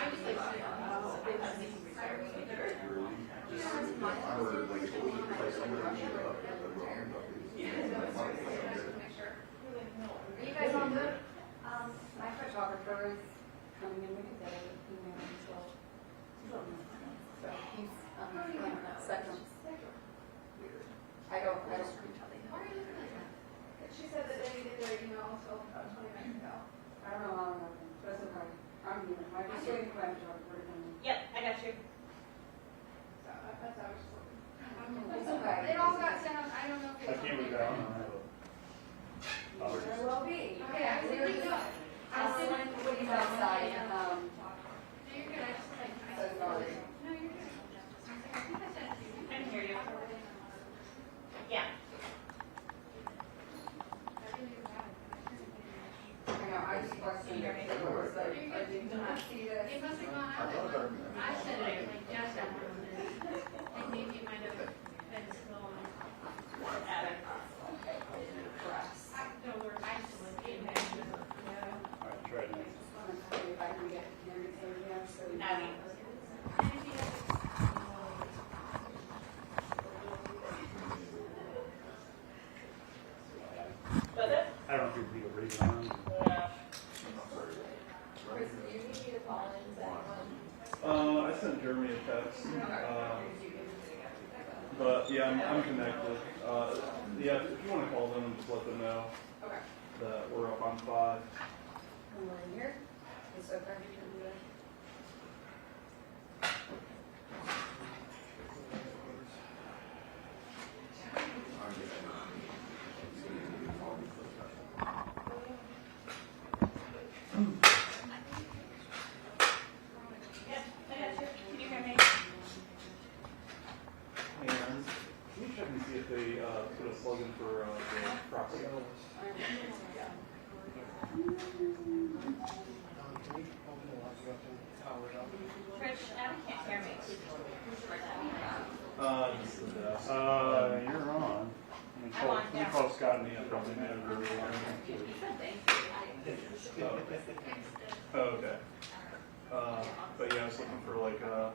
you guys all good? My photographer is coming in with a day email as well. So he's second. I don't screen tell you. She said that they did their email until 20 minutes ago. I don't know how long. That's okay. I'm just waiting for my photographer to come in. Yep, I got you. So that's how I was just looking. It's okay. It all got sent out. I don't know if I came down. There will be. Okay, I see what you got. I'll send what he's outside. You're good. I just like. So sorry. No, you're good. I think I sent it to you. I can hear you. Yeah. I know, I just questioned it. I did not see this. It must have gone out. I sent it like just after. And maybe it might have been still on. Attic. No, we're actually in there. Alright, try it next. If I can get everything here, so we Abby. Was it? I don't know if you need a reason on it. Chris, do you need me to call in? Is that one? I sent Jeremy a text. But yeah, I'm connected. Yeah, if you want to call them and just let them know Okay. that we're up on 5. And we're in here? It's okay. You can do it. Yep, I got you. Can you hear me? And can you check and see if they put a plug in for the proxy? Trish, Abby can't hear me. You're on. Let me call Scott and Ian, probably manager. Oh, okay. But yeah, I was looking for like a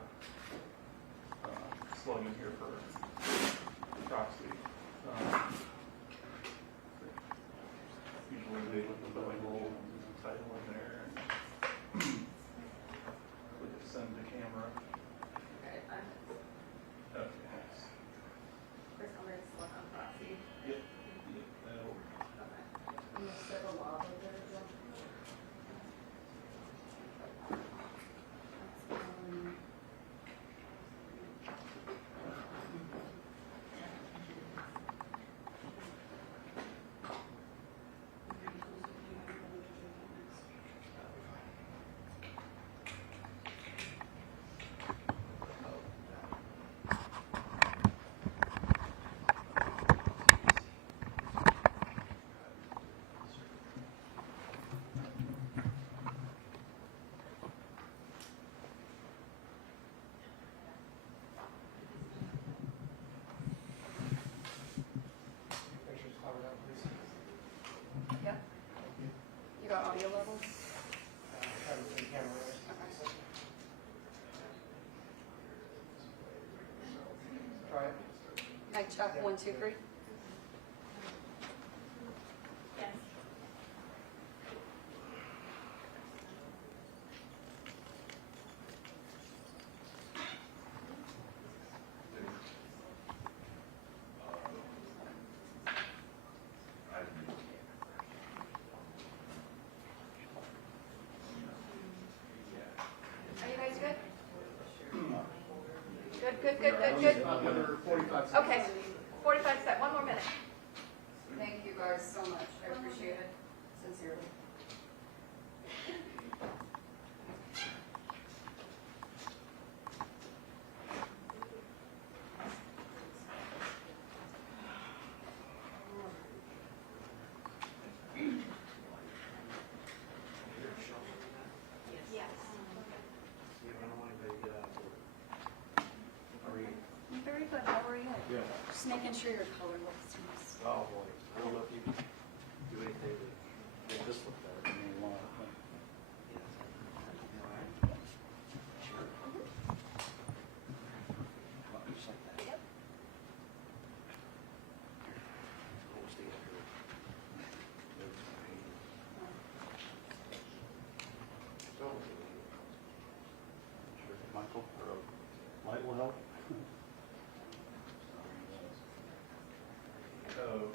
slogan here for proxy. Usually they put the Bible title in there and click send to camera. Okay, Okay, thanks. Chris, I'm ready to select on proxy. Yep, that'll work. Okay. I'm gonna set a law over there as well. Yep. You got audio levels? Try it. Mic check, 1, 2, 3. Yes. Are you guys good? Good. Another 45 seconds. Okay, 45 seconds, 1 more minute. Thank you guys so much. I appreciate it sincerely. Yes. I'm very good. How are you? Yeah. Just making sure your color looks nice. Oh, boy. I don't know if you can do anything to make this look better. Hope light will help. Oh,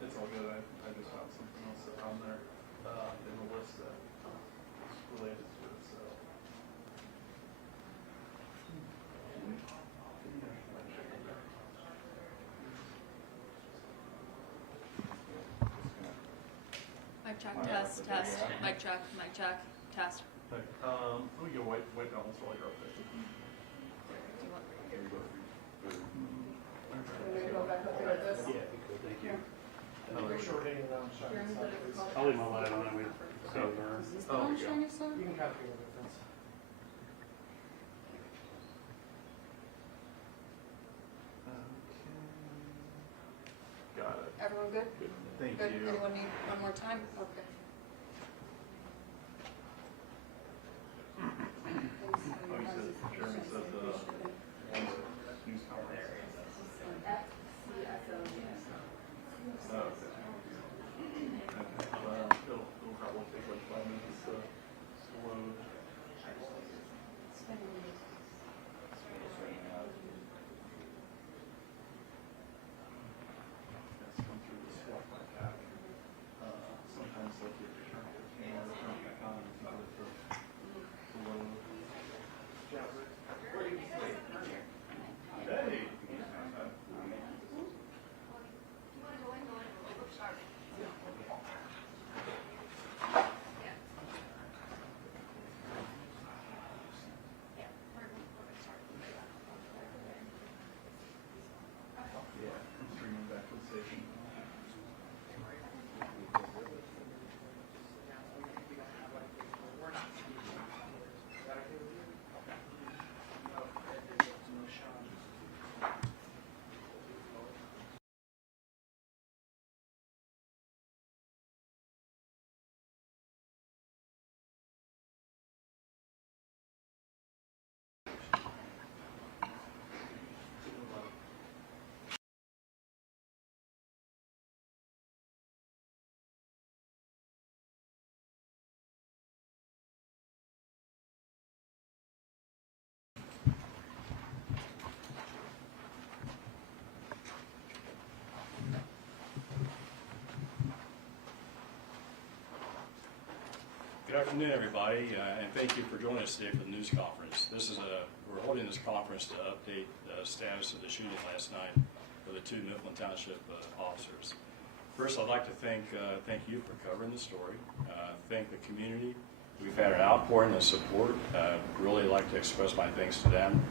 it's all good. I just found something else on there in the list that is related to it. So. Mic check, test, test, mic check, test. Let me go wait down this while you're up there. Thank you. I'll leave my light on and we go there. Is this the Oh, one yeah. showing your son? You can kind of feel the difference. Got it. Everyone good? Thank Good. you. Anyone need one more time? Okay. Oh, you said, Jeremy said the news conference. Oh, okay. It'll probably take like 5 minutes to load. Yes, come through the swap like that. Sometimes like you turn the camera back on, it's not to load. Hey. Yeah, I'm streaming back to the station. Good afternoon, everybody, and thank you for joining us today for the news conference. We're holding this conference to update the status of the shooting last night for the 2 Mifflin Township officers. First, I'd like to thank you for covering the story. Thank the community. We've had an outpouring of support. Really like to express my thanks to them.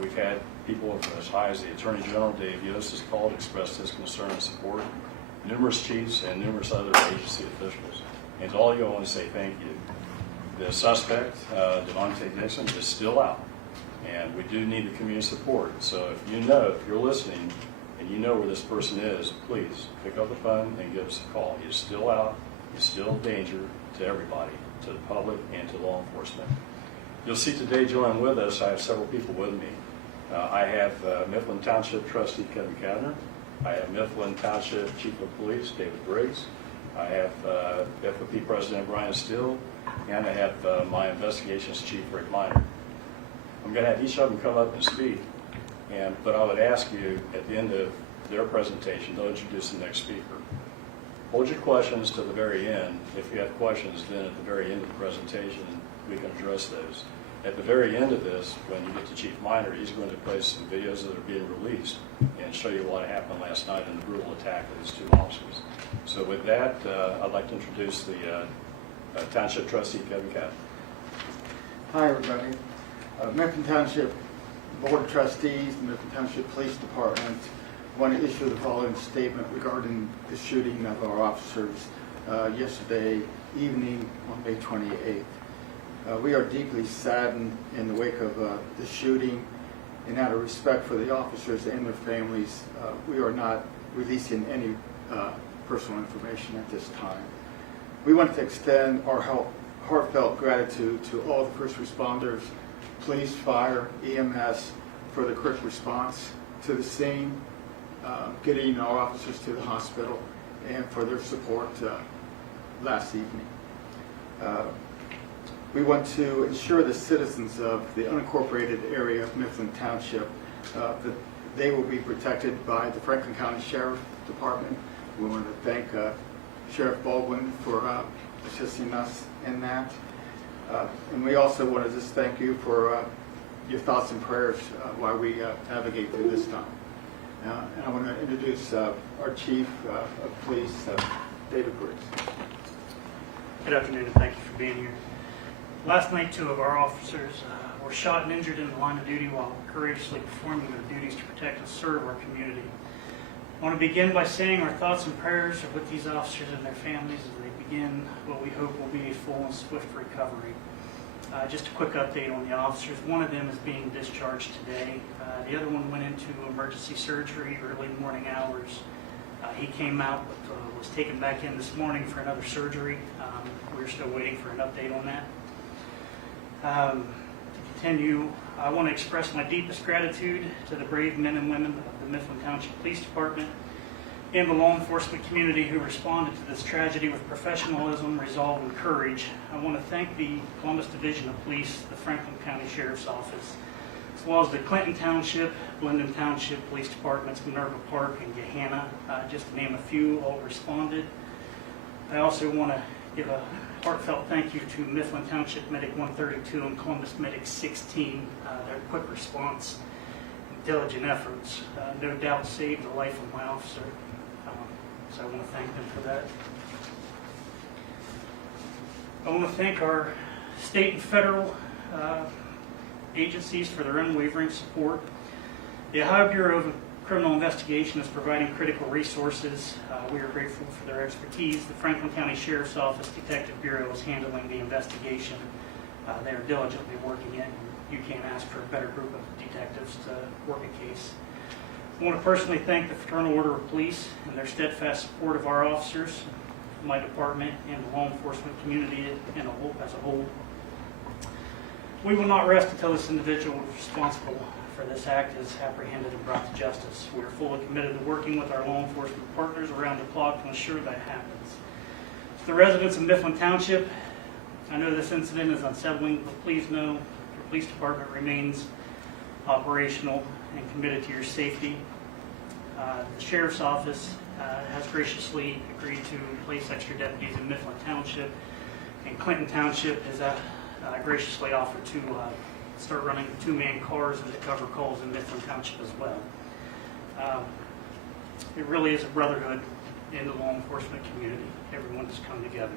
We've had people as high as the Attorney General, Dave Yost, has called, expressed his concern and support. Numerous chiefs and numerous other agency officials. And to all of you, I want to say thank you. The suspect, Devontae Nixon, is still out, and we do need the community support. So if you're listening, and you know where this person is, please pick up the phone and give us a call. He is still out. He's still in danger to everybody, to the public and to law enforcement. You'll see today joining with us, I have several people with me. I have Mifflin Township Trustee Kevin Cadner. I have Mifflin Township Chief of Police David Briggs. I have FOP President Brian Steele, and I have my investigations chief Rick Miner. I'm going to have each of them come up and speak, but I would ask you at the end of their presentation, they'll introduce the next speaker. Hold your questions to the very end. If you have questions, then at the very end of the presentation, we can address those. At the very end of this, when you get to Chief Miner, he's going to play some videos that are being released and show you what happened last night in the brutal attack of these 2 officers. So with that, I'd like to introduce the Township Trustee, Kevin Cadner. Hi, everybody. Mifflin Township Board of Trustees, the Mifflin Township Police Department want to issue the following statement regarding the shooting of our officers yesterday evening on May 28th. We are deeply saddened in the wake of the shooting, and out of respect for the officers and their families, we are not releasing any personal information at this time. We want to extend our heartfelt gratitude to all the first responders, police, fire, EMS, for the quick response to the scene, getting our officers to the hospital, and for their support last evening. We want to ensure the citizens of the unincorporated area of Mifflin Township that they will be protected by the Franklin County Sheriff Department. We want to thank Sheriff Baldwin for assisting us in that. And we also want to just thank you for your thoughts and prayers while we navigate through this time. And I want to introduce our Chief of Police, David Briggs. Good afternoon, and thank you for being here. Last night, 2 of our officers were shot and injured in the line of duty while courageously performing their duties to protect and serve our community. I want to begin by saying our thoughts and prayers are with these officers and their families as they begin what we hope will be a full and swift recovery. Just a quick update on the officers. One of them is being discharged today. The other one went into emergency surgery early morning hours. He came out but was taken back in this morning for another surgery. We're still waiting for an update on that. To continue, I want to express my deepest gratitude to the brave men and women of the Mifflin Township Police Department and the law enforcement community who responded to this tragedy with professionalism, resolve, and courage. I want to thank the Columbus Division of Police, the Franklin County Sheriff's Office, as well as the Clinton Township, Blendon Township Police Departments, Minerva Park, and Gahanna, just to name a few, all responded. I also want to give a heartfelt thank you to Mifflin Township Medic 132 and Columbus Medic 16. Their quick response and diligent efforts no doubt saved the life of my officer. So I want to thank them for that. I want to thank our state and federal agencies for their unwavering support. The Ohio Bureau of Criminal Investigation is providing critical resources. We are grateful for their expertise. The Franklin County Sheriff's Office Detective Bureau is handling the investigation. They are diligently working it. You can't ask for a better group of detectives to work a case. I want to personally thank the Fraternal Order of Police and their steadfast support of our officers, my department, and the law enforcement community as a whole. We will not rest until this individual responsible for this act is apprehended and brought to justice. We are fully committed to working with our law enforcement partners around the clock to ensure that happens. To the residents of Mifflin Township, I know this incident is unsettling, but please know the police department remains operational and committed to your safety. The Sheriff's Office has graciously agreed to place extra deputies in Mifflin Township, and Clinton Township has graciously offered to start running 2-man cars that cover calls in Mifflin Township as well. It really is a brotherhood in the law enforcement community. Everyone has come together.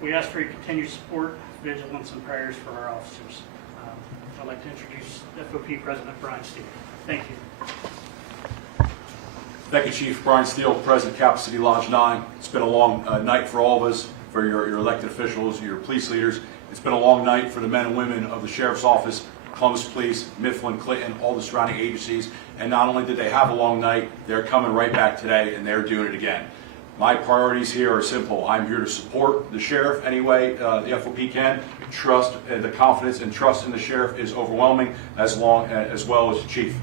We ask for your continued support, vigilance, and prayers for our officers. I'd like to introduce FOP President Brian Steele. Thank you. Thank you, Chief. Brian Steele, President, Capital City Lodge 9. It's been a long night for all of us, for your elected officials, your police leaders. It's been a long night for the men and women of the Sheriff's Office, Columbus Police, Mifflin, Clinton, all the surrounding agencies. And not only did they have a long night, they're coming right back today, and they're doing it again. My priorities here are simple. I'm here to support the sheriff any way the FOP can. Trust, the confidence and trust in the sheriff is overwhelming, as well as the chief.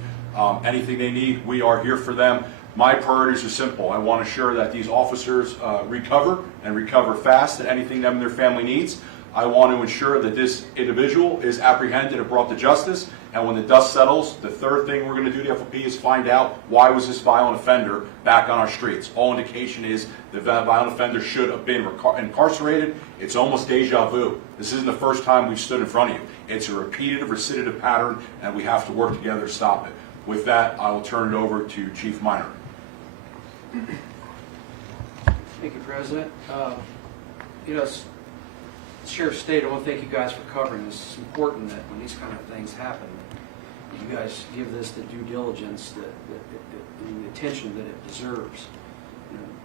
Anything they need, we are here for them. My priorities are simple. I want to ensure that these officers recover and recover fast, and anything them and their family needs. I want to ensure that this individual is apprehended and brought to justice. And when the dust settles, the third thing we're going to do to FOP is find out why was this violent offender back on our streets. All indication is the violent offender should have been incarcerated. It's almost deja vu. This isn't the first time we've stood in front of you. It's a repeated, recidivative pattern, and we have to work together to stop it. With that, I will turn it over to Chief Minor. Thank you, President. As Sheriff stated, I want to thank you guys for covering this. It's important that when these kind of things happen, you guys give this the due diligence, the attention that it deserves.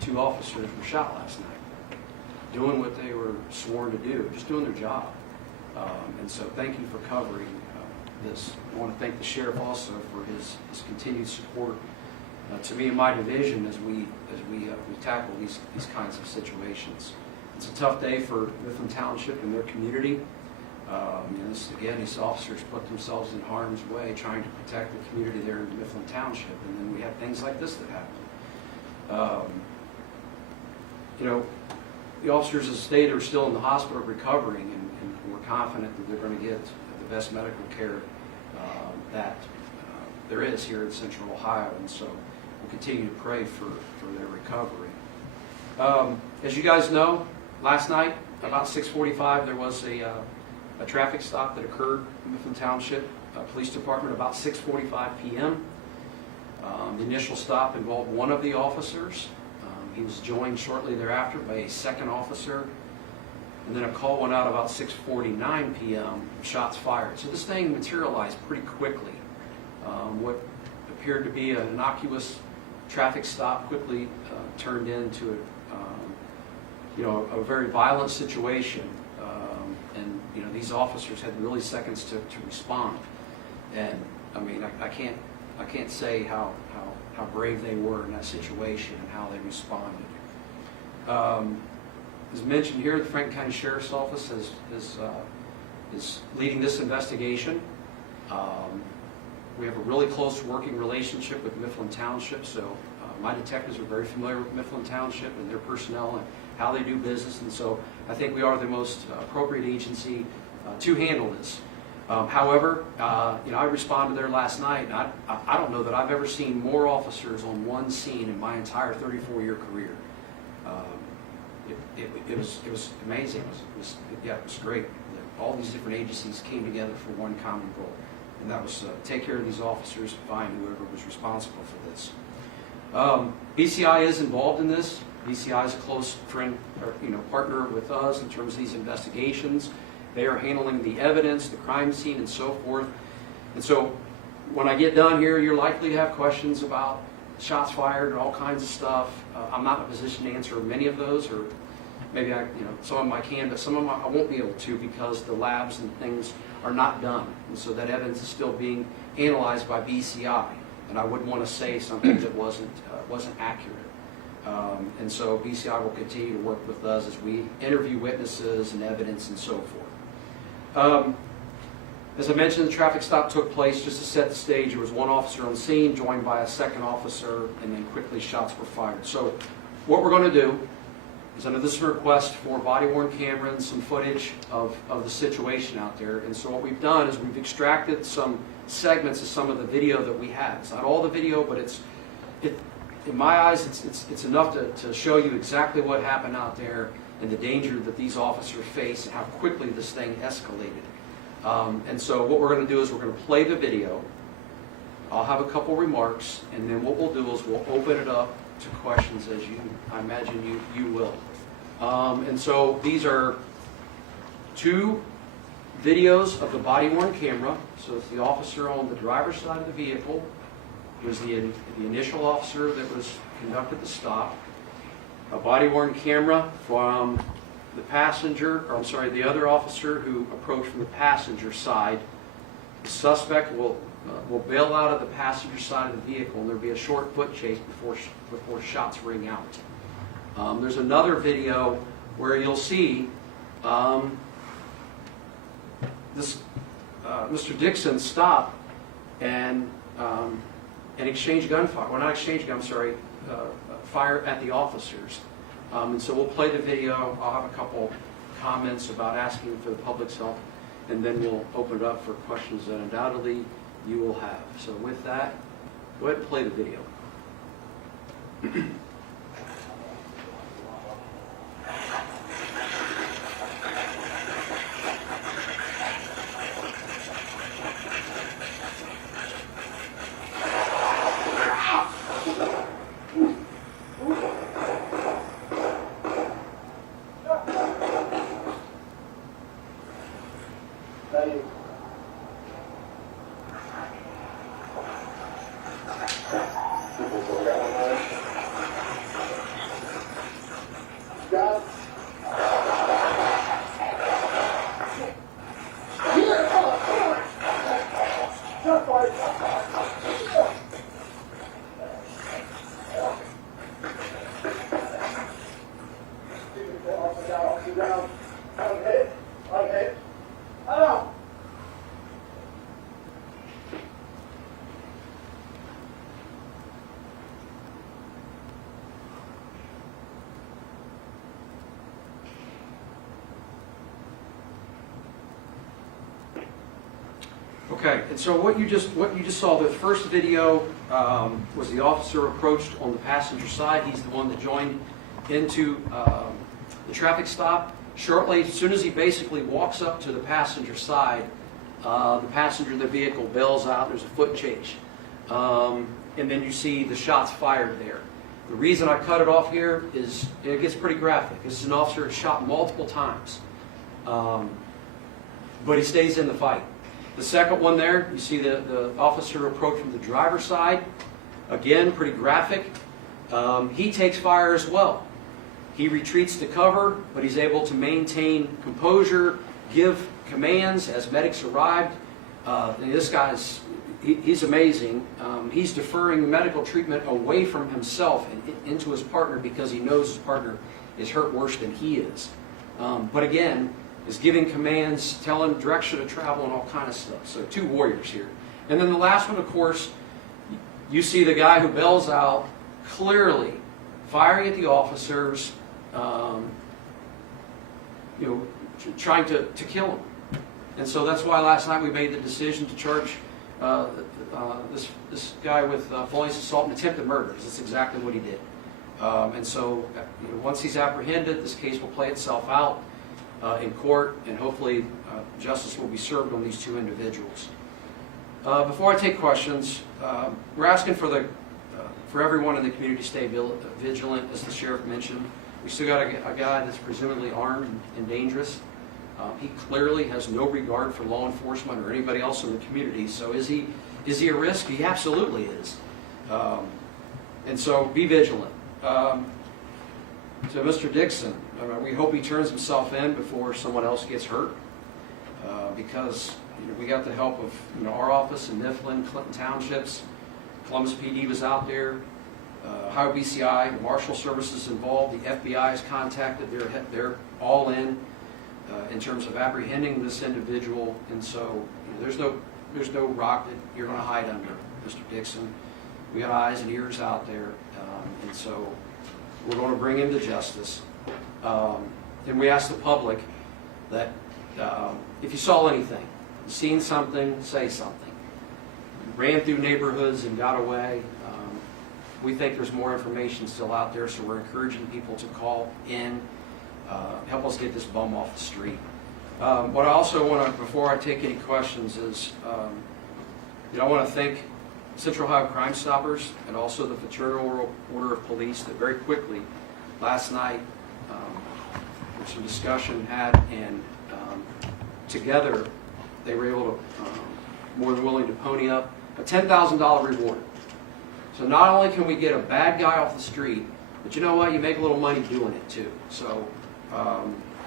2 officers were shot last night, doing what they were sworn to do, just doing their job. And so thank you for covering this. I want to thank the sheriff also for his continued support to me and my division as we tackle these kinds of situations. It's a tough day for Mifflin Township and their community. These officers put themselves in harm's way trying to protect the community there in Mifflin Township, and then we have things like this that happen. the officers of the state are still in the hospital recovering, and we're confident that they're going to get the best medical care that there is here in Central Ohio, and so we'll continue to pray for their recovery. As you guys know, last night about 6:45 there was a traffic stop that occurred in Mifflin Township Police Department about 6:45 p.m. The initial stop involved one of the officers. He was joined shortly thereafter by a second officer, and then a call went out about 6:49 p.m. Shots fired. So this thing materialized pretty quickly. What appeared to be an innocuous traffic stop quickly turned into a very violent situation, and these officers had really seconds to respond. And I mean, I can't say how brave they were in that situation and how they responded. As mentioned here, the Franklin County Sheriff's Office is leading this investigation. We have a really close working relationship with Mifflin Township, so my detectives are very familiar with Mifflin Township and their personnel and how they do business, and so I think we are the most appropriate agency to handle this. However, I responded there last night, and I don't know that I've ever seen more officers on one scene in my entire 34-year career. It was amazing. It was great. All these different agencies came together for one common goal, and that was take care of these officers, find whoever was responsible for this. BCI is involved in this. BCI is a close friend, or partner with us in terms of these investigations. They are handling the evidence, the crime scene, and so forth. And so, when I get done here, you're likely to have questions about shots fired and all kinds of stuff. I'm not in a position to answer many of those, or maybe some of them I can, but some of them I won't be able to because the labs and things are not done, and so that evidence is still being analyzed by BCI. And I wouldn't want to say something that wasn't accurate. And so BCI will continue to work with us as we interview witnesses and evidence and so forth. As I mentioned, the traffic stop took place. Just to set the stage, there was one officer on the scene joined by a second officer, and then quickly shots were fired. So what we're going to do is, under this request for body-worn camera and some footage of the situation out there. And so what we've done is we've extracted some segments of some of the video that we have. It's not all the video, but in my eyes, it's enough to show you exactly what happened out there and the danger that these officers face and how quickly this thing escalated. And so what we're going to do is we're going to play the video. I'll have a couple remarks, and then what we'll do is we'll open it up to questions, as I imagine you will. And so these are two videos of the body-worn camera. So it's the officer on the driver's side of the vehicle. It was the initial officer that was conducted the stop. A body-worn camera from the passenger, or I'm sorry, the other officer who approached from the passenger side. The suspect will bail out of the passenger side of the vehicle, and there'll be a short foot chase before shots ring out. There's another video where you'll see this Mr. Dixon stop and exchange gunfire. Well, not exchange gun, I'm sorry, fire at the officers. And so we'll play the video. I'll have a couple comments about asking for the public's help, and then we'll open it up for questions that undoubtedly you will have. So with that, go ahead and play the video. Okay, and so what you just saw, the first video was the officer approached on the passenger side. He's the one that joined into the traffic stop. Shortly, as soon as he basically walks up to the passenger side, the passenger of the vehicle bails out. There's a foot chase. And then you see the shots fired there. The reason I cut it off here is it gets pretty graphic. This is an officer that's shot multiple times, but he stays in the fight. The second one there, you see the officer approach from the driver's side. Again, pretty graphic. He takes fire as well. He retreats to cover, but he's able to maintain composure, give commands as medics arrived. And this guy's, he's amazing. He's deferring medical treatment away from himself and into his partner because he knows his partner is hurt worse than he is. But again, is giving commands, telling direction of travel and all kind of stuff. So 2 warriors here. And then the last one, of course, you see the guy who bails out clearly firing at the officers, trying to kill him. And so that's why last night we made the decision to charge this guy with felonious assault and attempted murder. That's exactly what he did. And so once he's apprehended, this case will play itself out in court, and hopefully justice will be served on these 2 individuals. Before I take questions, we're asking for everyone in the community to stay vigilant, as the sheriff mentioned. We still got a guy that's presumably armed and dangerous. He clearly has no regard for law enforcement or anybody else in the community. So is he a risk? He absolutely is. And so be vigilant. To Mr. Dixon, we hope he turns himself in before someone else gets hurt, because we got the help of our office in Mifflin, Clinton Townships. Columbus PD was out there. Ohio BCI, the Marshal Services involved. The FBI is contacted. They're all in terms of apprehending this individual. And so there's no rock that you're going to hide under, Mr. Dixon. We got eyes and ears out there, and so we're going to bring him to justice. And we ask the public that if you saw anything, seen something, say something. Ran through neighborhoods and got away. We think there's more information still out there, so we're encouraging people to call in, help us get this bum off the street. What I also want to, before I take any questions, is I want to thank Central Ohio Crime Stoppers and also the Fraternal Order of Police that very quickly last night there's some discussion had, and together they were able to more than willing to pony up a $10,000 reward. So not only can we get a bad guy off the street, but you know what? You make a little money doing it too. So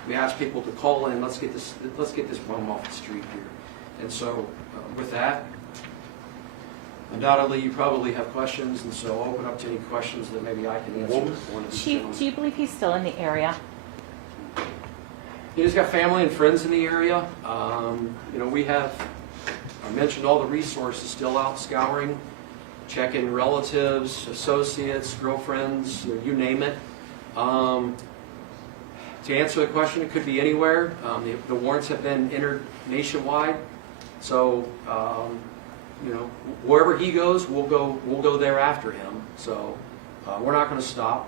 we ask people to call in. Let's get this bum off the street here. And so with that, undoubtedly you probably have questions, and so I'll open up to any questions that maybe I can answer. One of these Chief, gentlemen. do you believe he's still in the area? He's got family and friends in the area. We have, I mentioned all the resources still out scouring, checking relatives, associates, girlfriends, you name it. To answer the question, it could be anywhere. The warrants have been entered nationwide, so wherever he goes, we'll go there after him. So we're not going to stop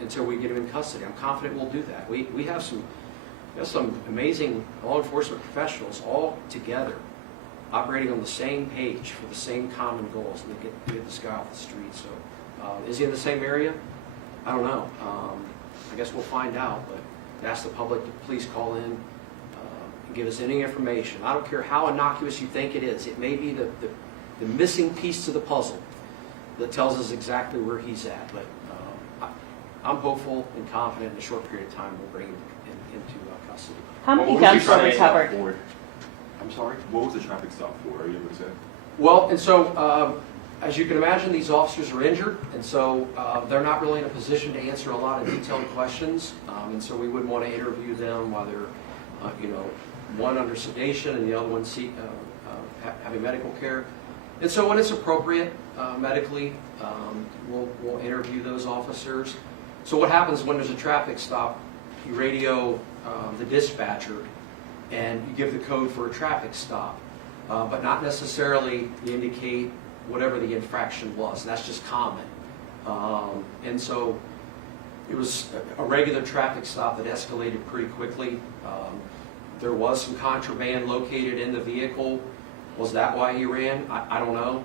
until we get him in custody. I'm confident we'll do that. We have some amazing law enforcement professionals all together, operating on the same page for the same common goals, and to get this guy off the street. So, is he in the same area? I don't know. I guess we'll find out, but ask the public to please call in and give us any information. I don't care how innocuous you think it is. It may be the missing piece to the puzzle that tells us exactly where he's at. But I'm hopeful and confident in a short period of time we'll bring him into custody. How many What was guns the were traffic stop recovered? for? I'm sorry? What was the traffic stop for? Are you able to say? Well, and so as you can imagine, these officers are injured, and so they're not really in a position to answer a lot of detailed questions, and so we would want to interview them while they're, one under sedation and the other one having medical care. And so when it's appropriate medically, we'll interview those officers. So what happens when there's a traffic stop? You radio the dispatcher, and you give the code for a traffic stop. but not necessarily indicate whatever the infraction was. That's just common. And so it was a regular traffic stop that escalated pretty quickly. There was some contraband located in the vehicle. Was that why he ran? I don't know.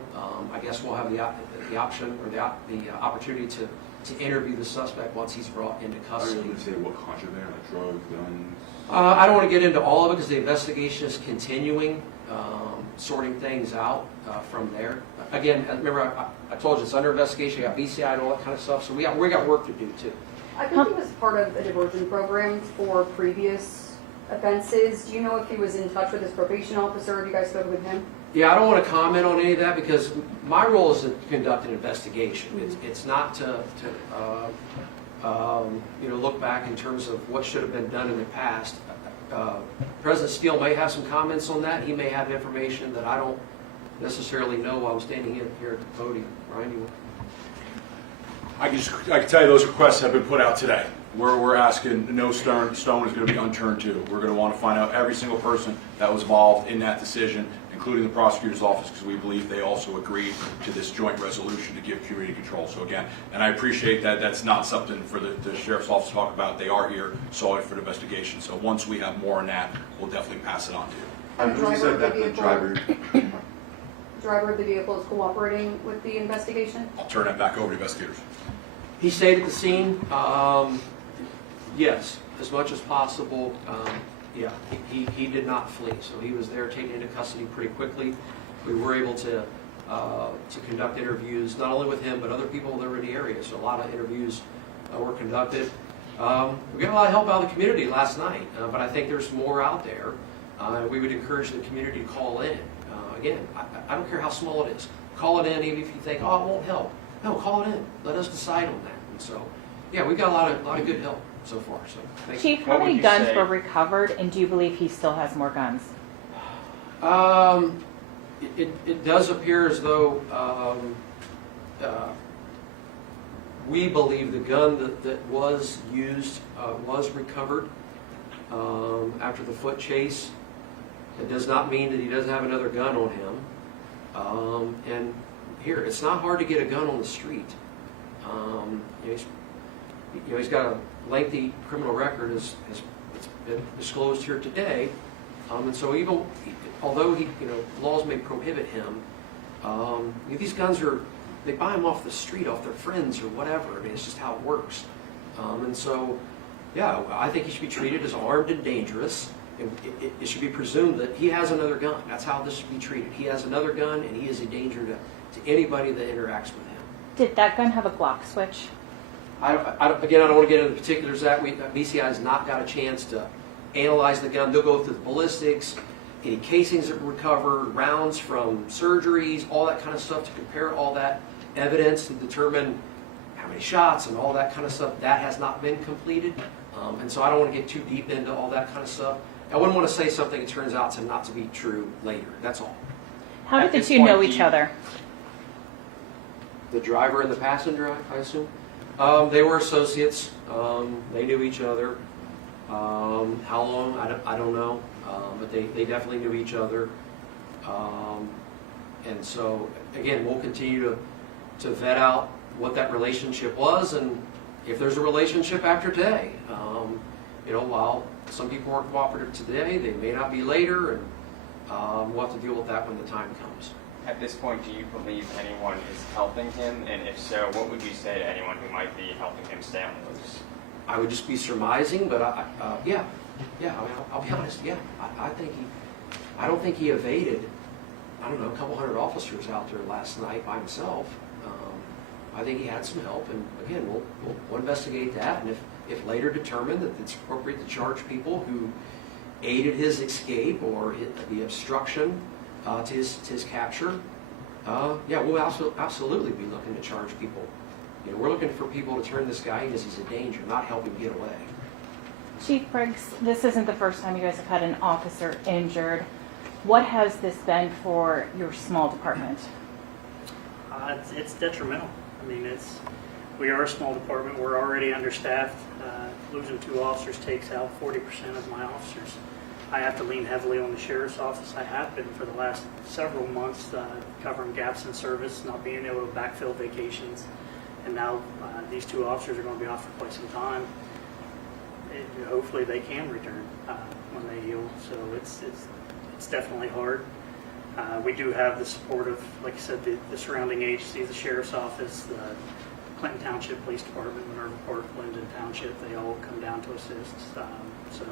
I guess we'll have the option or the opportunity to interview the suspect once he's brought into Are you custody. going to say what contraband, like drugs, guns? I don't want to get into all of it because the investigation is continuing, sorting things out from there. Again, remember I told you it's under investigation. You got BCI and all that kind of stuff, so we got work to do too. I think he was part of a diversion program for previous offenses. Do you know if he was in touch with his probation officer? Have you guys spoken with him? Yeah, I don't want to comment on any of that because my role is to conduct an investigation. It's not to look back in terms of what should have been done in the past. President Steele may have some comments on that. He may have information that I don't necessarily know while I'm standing here at the podium. Ryan, you want? I can tell you those requests have been put out today. We're asking no stone is going to be unturned to. We're going to want to find out every single person that was involved in that decision, including the prosecutor's office, because we believe they also agreed to this joint resolution to give community control. So again, and I appreciate that that's not something for the sheriff's office to talk about. They are here solely for the investigation. So once we have more on that, we'll definitely pass it on to you. The driver of the vehicle- driver of the vehicle is cooperating with the investigation? I'll turn that back over to investigators. He stayed at the scene. Yes, as much as possible. Yeah, he did not flee, so he was there taken into custody pretty quickly. We were able to conduct interviews, not only with him, but other people that were in the area. So a lot of interviews were conducted. We got a lot of help out of the community last night, but I think there's more out there. We would encourage the community to call in. Again, I don't care how small it is. Call it in, even if you think, oh, it won't help. No, call it in. Let us decide on that. And so, yeah, we've got a lot of good help so far. So, thanks. Chief, how many guns were recovered, and do you believe he still has more guns? It does appear as though we believe the gun that was used was recovered after the foot chase. It does not mean that he doesn't have another gun on him. And here, it's not hard to get a gun on the street. He's got a lengthy criminal record, as it's been disclosed here today. And so even although laws may prohibit him, these guns they buy them off the street, off their friends or whatever. I mean, it's just how it works. And so, yeah, I think he should be treated as armed and dangerous. It should be presumed that he has another gun. That's how this should be treated. He has another gun, and he is a danger to anybody that interacts with him. Did that gun have a Glock switch? Again, I don't want to get into the particulars of that. BCI has not got a chance to analyze the gun. They'll go through the ballistics, any casings that were recovered, rounds from surgeries, all that kind of stuff to compare all that evidence to determine how many shots and all that kind of stuff. That has not been completed. And so I don't want to get too deep into all that kind of stuff. I wouldn't want to say something that turns out to not to be true later. That's all. How did the two know each other? The driver and the passenger, I assume? They were associates. They knew each other. How long? I don't know. But they definitely knew each other. And so, again, we'll continue to vet out what that relationship was and if there's a relationship after today. While some people weren't cooperative today, they may not be later, and we'll have to deal with that when the time comes. At this point, do you believe anyone is helping him? And if so, what would you say to anyone who might be helping him stay on the loose? I would just be surmising, but yeah. I'll be honest. Yeah, I don't think he evaded. I don't know, a couple hundred officers out there last night by himself. I think he had some help, and again, we'll investigate that. And if later determined that it's appropriate to charge people who aided his escape or the obstruction to his capture, yeah, we'll absolutely be looking to charge people. We're looking for people to turn this guy in as he's a danger, not help him get away. Chief Briggs, this isn't the first time you guys have had an officer injured. What has this been for your small department? It's detrimental. I mean, we are a small department. We're already understaffed. Losing 2 officers takes out 40% of my officers. I have to lean heavily on the sheriff's office. I have been for the last several months, covering gaps in service, not being able to backfill vacations. And now these two officers are going to be off for quite some time. Hopefully they can return when they heal. So it's definitely hard. We do have the support of, like I said, the surrounding agencies, the sheriff's office, the Clinton Township Police Department, Minerva Park, Linden Township. They all come down to assist. So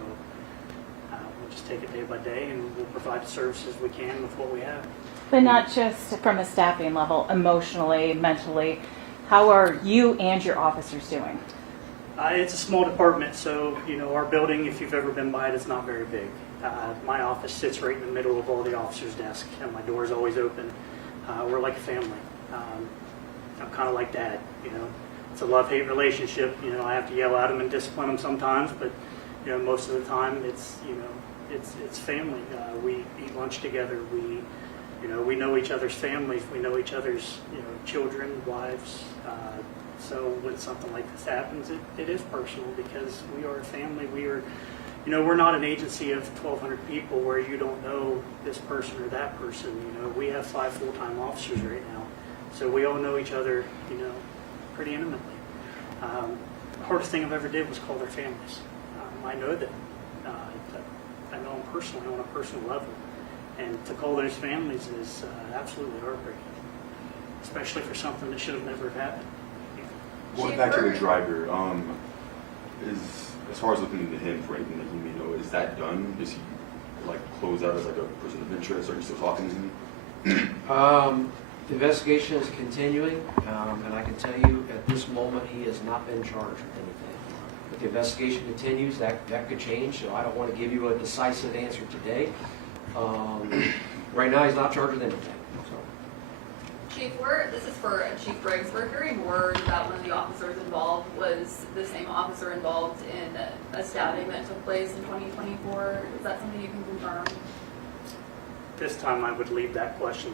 we'll just take it day by day, and we'll provide the services we can with what we have. But not just from a staffing level, emotionally, mentally. How are you and your officers doing? It's a small department, so our building, if you've ever been by it, it's not very big. My office sits right in the middle of all the officers' desks, and my door is always open. We're like a family. I'm kind of like Dad. It's a love-hate relationship. I have to yell at them and discipline them sometimes, but most of the time it's family. We eat lunch together. We know each other's families. We know each other's children, wives. So when something like this happens, it is personal because we are a family. We're not an agency of 1,200 people where you don't know this person or that person. We have 5 full-time officers right now, so we all know each other, pretty intimately. The hardest thing I've ever did was call their families. I know them. I know them personally on a personal level, and to call those families is absolutely heartbreaking, especially for something that should have never happened. Going back to the driver, as far as looking into him for anything that he may know, is that done? Is he closed out as a person of interest? Are you still talking to him? The investigation is continuing, and I can tell you at this moment he has not been charged with anything. If the investigation continues, that could change, so I don't want to give you a decisive answer today. Right now he's not charged with anything. Chief, this is for Chief Briggs. We're hearing word that one of the officers involved was the same officer involved in a stabbing that took place in 2024. Is that something you can confirm? This time I would leave that question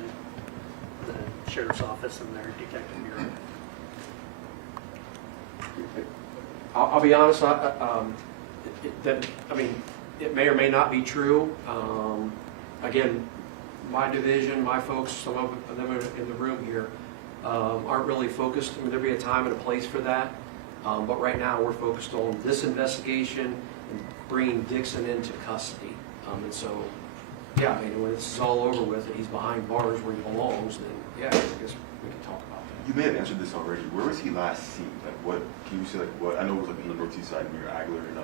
to the sheriff's office and their detective bureau. I'll be honest, it may or may not be true. Again, my division, my folks, some of them in the room here, aren't really focused. There'll be a time and a place for that. But right now we're focused on this investigation and bringing Dixon into custody. And so, yeah, when this is all over with and he's behind bars where he belongs, then yeah, I guess we can talk about that. You may have answered this already. Where was he last seen? What can you say? What I know it was on the northeast side near Agler and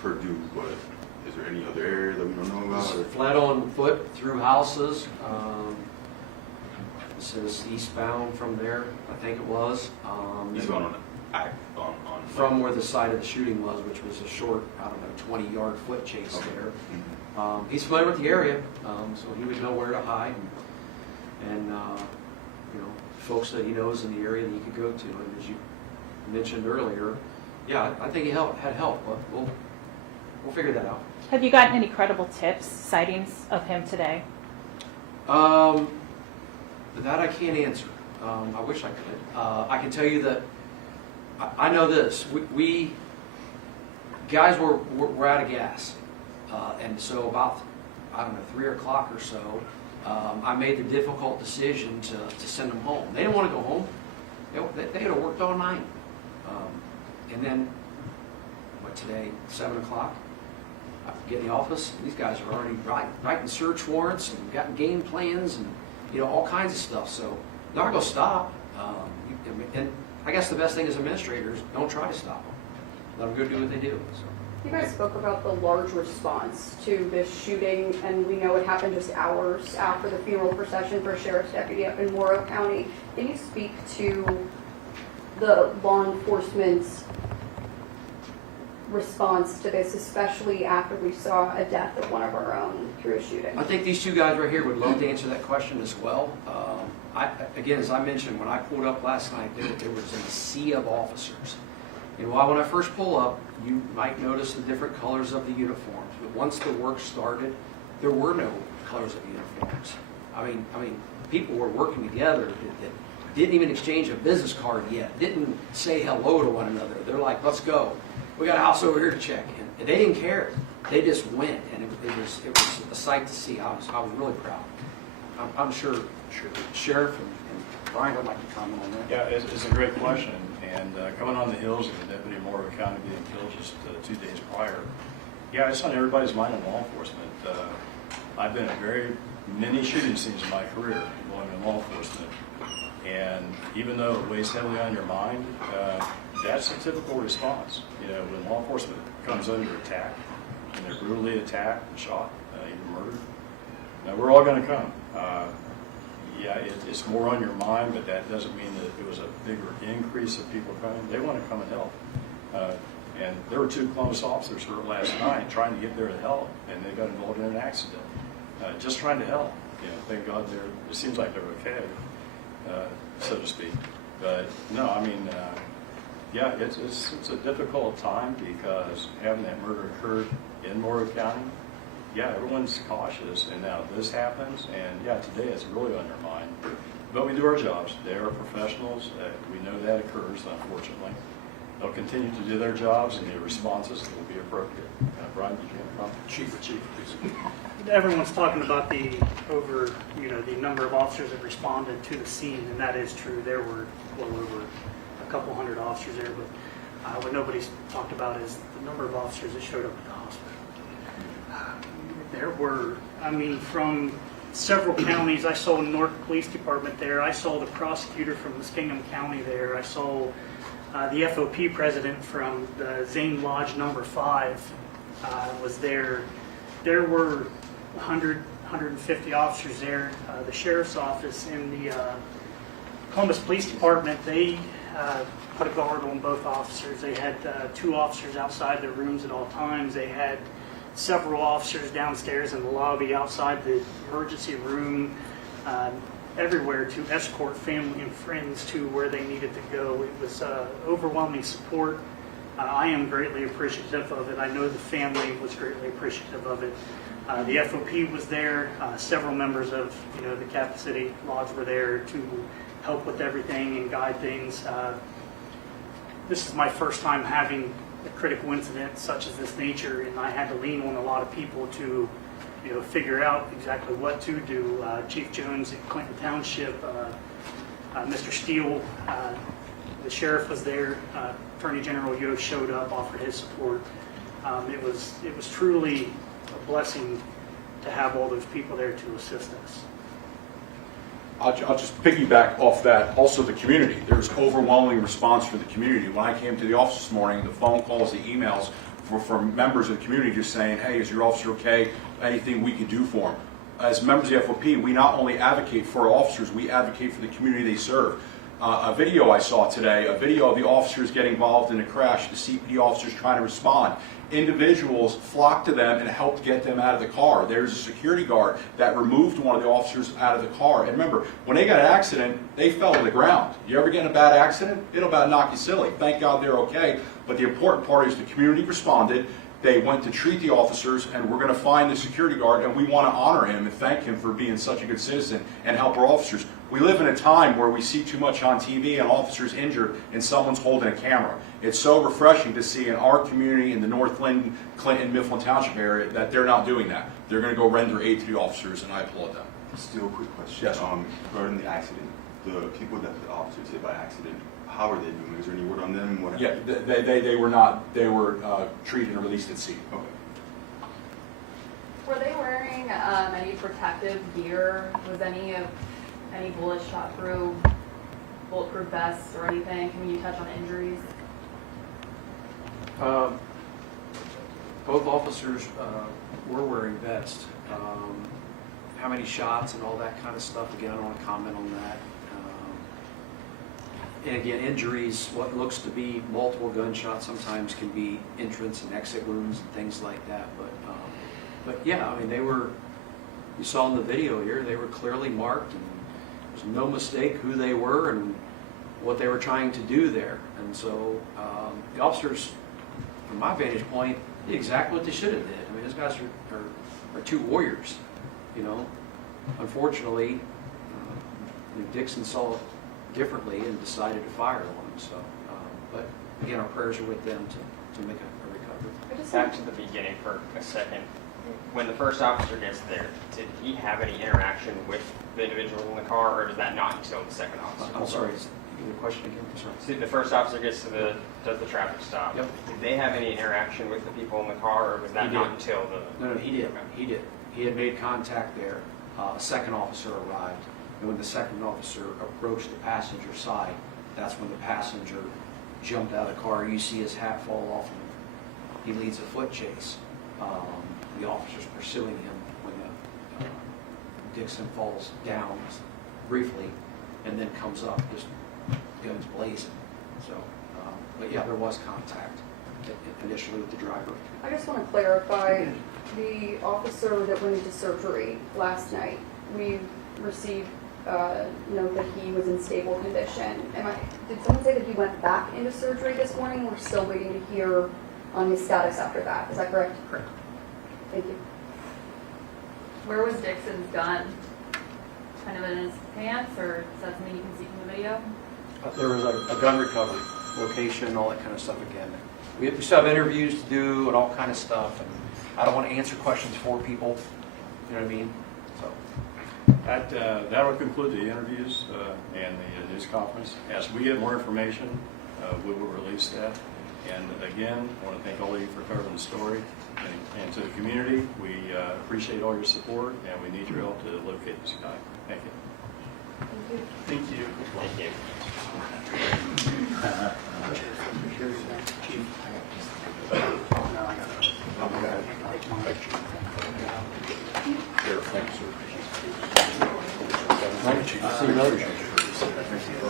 Purdue, but is there any other area that we don't know about? Fled on foot through houses. This is eastbound from there, I think it was. Eastbound on from where the site of the shooting was, which was a short, 20-yard foot chase there. Mm-hmm. He's familiar with the area, so he would know where to hide, and folks that he knows in the area that he could go to. And as you mentioned earlier, yeah, I think he had help. We'll figure that out. Have you gotten any credible tips, sightings of him today? That I can't answer. I wish I could. I can tell you that I know this. We guys were out of gas, and so about 3 o'clock or so, I made the difficult decision to send them home. They didn't want to go home. They had worked all night, and then today 7 o'clock. I get in the office. These guys are already writing search warrants and got game plans and all kinds of stuff. So they're not going to stop. And I guess the best thing as administrators, don't try to stop them. Let them go do what they do. So. You guys spoke about the large response to this shooting, and we know it happened just hours after the funeral procession for a sheriff's deputy up in Morrow County. Can you speak to the law enforcement's response to this, especially after we saw a death of one of our own through a shooting? I think these two guys right here would love to answer that question as well. Again, as I mentioned, when I pulled up last night, there was a sea of officers. And while when I first pull up, you might notice the different colors of the uniforms. But once the work started, there were no colors of uniforms. I mean, people were working together that didn't even exchange a business card yet, didn't say hello to one another. They're like, let's go. We got a house over here to check. And they didn't care. they just went, and it was a sight to see. I was really proud. I'm sure Sheriff and Brian would like to comment on that. Yeah, it's a great question. And coming on the heels of the Deputy Morrow County being killed just 2 days prior, yeah, it's on everybody's mind in law enforcement. I've been at very many shooting scenes in my career going in law enforcement. And even though it weighs heavily on your mind, that's a typical response. You know, when law enforcement comes under attack, and they're brutally attacked, shot, even murdered, now we're all going to come. Yeah, it's more on your mind, but that doesn't mean that it was a bigger increase of people coming. They want to come and help. And there were 2 Columbus officers hurt last night trying to get there to help, and they got involved in an accident. Just trying to help. You know, thank God it seems like they're okay, so to speak. But no, I mean, yeah, it's a difficult time because having that murder occurred in Morrow County, yeah, everyone's cautious, and now this happens, and yeah, today it's really on their mind. But we do our jobs. They are professionals. We know that occurs, unfortunately. They'll continue to do their jobs, and the responses will be appropriate. Brian, did you have a comment? Chief, please. Everyone's talking about the number of officers that responded to the scene, and that is true. There were well over a couple hundred officers there, but what nobody's talked about is the number of officers that showed up at the hospital. There were, I mean, from several counties. I saw Newark Police Department there. I saw the prosecutor from Muskingum County there. I saw the FOP President from the Zane Lodge number 5 was there. There were 100, 150 officers there. The Sheriff's Office and the Columbus Police Department, they put a guard on both officers. They had 2 officers outside their rooms at all times. They had several officers downstairs in the lobby, outside the emergency room, everywhere to escort family and friends to where they needed to go. It was overwhelming support. I am greatly appreciative of it. I know the family was greatly appreciative of it. The FOP was there. Several members of the Cap City Lodge were there to help with everything and guide things. This is my first time having a critical incident such as this nature, and I had to lean on a lot of people to figure out exactly what to do. Chief Jones at Clinton Township, Mr. Steele, the sheriff was there. Attorney General Yost showed up, offered his support. It was truly a blessing to have all those people there to assist us. I'll just piggyback off that. Also, the community. There's overwhelming response from the community. When I came to the office this morning, the phone calls, the emails from members of the community just saying, hey, is your officer okay? Anything we can do for him. As members of the FOP, we not only advocate for our officers, we advocate for the community they serve. A video I saw today, a video of the officers getting involved in a crash, the CPD officers trying to respond. Individuals flocked to them and helped get them out of the car. There's a security guard that removed one of the officers out of the car. And remember, when they got an accident, they fell to the ground. You ever get in a bad accident? It'll about knock you silly. Thank God they're okay. But the important part is the community responded. They went to treat the officers, and we're going to find the security guard, and we want to honor him and thank him for being such a good citizen and help our officers. We live in a time where we see too much on TV and officers injured and someone's holding a camera. It's so refreshing to see in our community in the North Clinton, Mifflin Township area that they're not doing that. They're going to go render aid to the officers, and I applaud them. Still a quick question. Yes. Regarding the accident, the people that the officers hit by accident, how are they doing? Is there any word on them? What Yeah, happened? they were not. They were treated and released at sea. Okay. Were they wearing any protective gear? Was any bullets shot through bulletproof vests or anything? Can you touch on injuries? Both officers were wearing vests. How many shots and all that kind of stuff, again, I don't want to comment on that. And again, injuries, what looks to be multiple gunshots sometimes can be entrance and exit wounds and things like that. But yeah, I mean, they were, you saw in the video here, they were clearly marked, and there's no mistake who they were and what they were trying to do there. And so the officers, from my vantage point, did exactly what they should have did. I mean, those guys are two warriors, you know. Unfortunately, Dixon saw it differently and decided to fire on them. So, but again, our prayers are with them to make a recovery. back to the beginning for a second. When the first officer gets there, did he have any interaction with the individual in the car, or is that not until the second officer? I'm sorry, the question again, I'm sorry. See, the first officer does the traffic stop. Yep. Did they have any interaction with the people in the car, or was that He not did. until the? No, he did. He did. He had made contact there. A second officer arrived, and when the second officer approached the passenger side, that's when the passenger jumped out of the car. You see his hat fall off, and he leads a foot chase. The officer's pursuing him when Dixon falls down briefly, and then comes up, just guns blazing. So, but yeah, there was contact initially with the driver. I just want to clarify, the officer that went into surgery last night, we received note that he was in stable condition. Did someone say that he went back into surgery this morning? We're still waiting to hear on his status after that. Is that correct? Correct. Thank you. Where was Dixon's gun? Kind of in his pants, or is that something you can see from the video? There was a gun recovery, location, all that kind of stuff again. We still have interviews to do and all kind of stuff, and I don't want to answer questions for people, you know what I mean? So. That will conclude the interviews and the news conference. As we get more information, we will release that. And again, I want to thank all of you for covering the story. And to the community, we appreciate all your support, and we need your help to locate this guy. Thank you. Thank you. Thank you.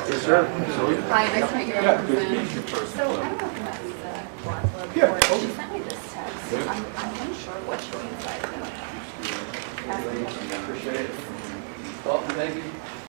Yes, sir. Hi, nice to meet you. So I don't know if you met Lisa Wadsworth before. She sent me this text. I'm unsure what she means by it. Appreciate it. Well, thank you.